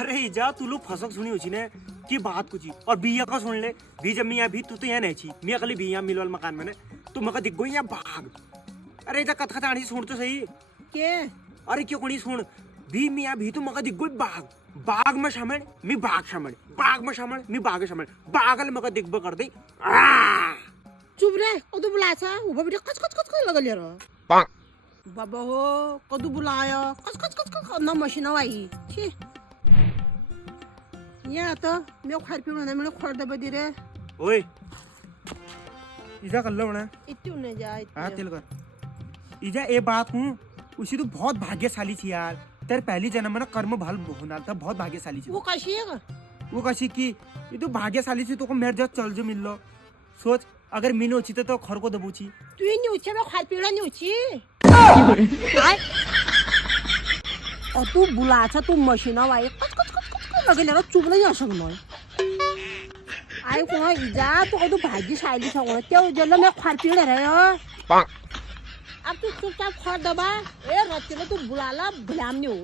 अरे जा तू लोग फसक सुनी होची ने की बात कुछ और बिया का सुन ले भी जब मियाँ भी तू तो यहाँ नहीं छी मियाँ कली बिया मिलवाल मकान में ने तू मका दिख गई यहाँ भाग अरे जा कथा ताणी सुन तो सही के अरे क्यों कोणी सुन भी मियाँ भी तू मका दिख गई बाग बाग में शामिल मी बाग शामिल बाग में शामिल मी बाग शामिल बागल मका दिख कर दे चुप रे कदू बुलायचा उभा बिटे कच कच कच कच लगल यार बाबा हो कदू बुलाया कच कच कच कच ना मशीन वाई छी या आता मी खार पिऊन ना मला खोड दबा दे रे ओए इजा कर लो ना इतू न जा हाँ तिल कर इजा ए बात हूँ उसी तो बहुत भाग्यशाली थी यार तेरे पहली जन्म में ना कर्म भल होना था बहुत भाग्यशाली थी वो कशी है वो कशी की ये तो भाग्यशाली थी तो को मेरे जब चल जो मिल लो सोच अगर मीनो उची तो खर को दबूची तू ये न्यूची में खार पिऊन न्यूची और तू बुलाचा तू मशीन वाई कच कच कच कच लगल यार चुप नाही असं नाही आई कोणा इजा तू कदू भाजी शायली सांगून ते उजल मी खार पिऊन रे अब तू चुपचाप खोर दबा ए रत्तीला तू बुलाला भलाम न्यू